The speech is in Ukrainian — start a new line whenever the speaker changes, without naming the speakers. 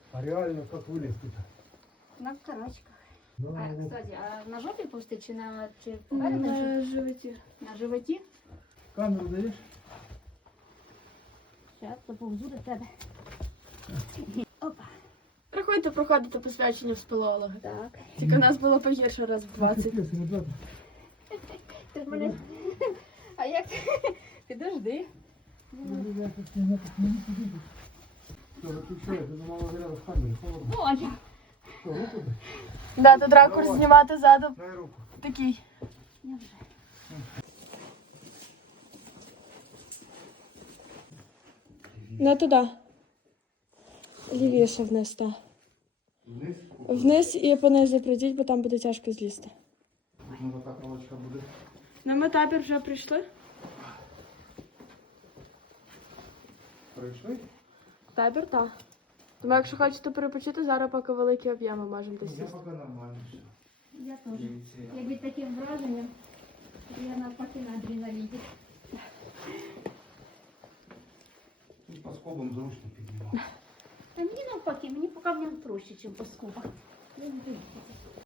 А реально как вылезти-то?
На карачках.
Ну,
А, кстати, а на жопі пусти чи попереду?
На животі.
На животі?
камеру даешь?
Зараз заповзу до тебе. Опа.
Приходьте проходити посвячення в спелеолога.
Так.
Тільки у нас було погірше раз в 20.
Капец, ребята.
Ти ж мене... А як? Підожди.
Ребята, я так не сидите. Что, выключай, ты мало говорила в камере, холодно.
Оля.
Что, руку дай?
Да, тут ракурс
Давай.
знімати ззаду
Дай руку.
такий.
Я вже.
Не туди. Лівіше вниз, так.
Вниз.
Вниз і понизу прийдіть, бо там буде тяжко злізти.
Тут надо так лавочка будет.
На ми табір вже прийшли.
Пришли?
Табір, так. Тому якщо хочете перепочити, зараз поки великі об'єми можемо
Я
досісти.
пока нормально все.
Я теж. Я від таким враженням. Я навпаки на адреналіні.
Тут по скобам зручно піднімав.
Та мені навпаки, мені поки в ньому проще, ніж по скобах. Я не боюся.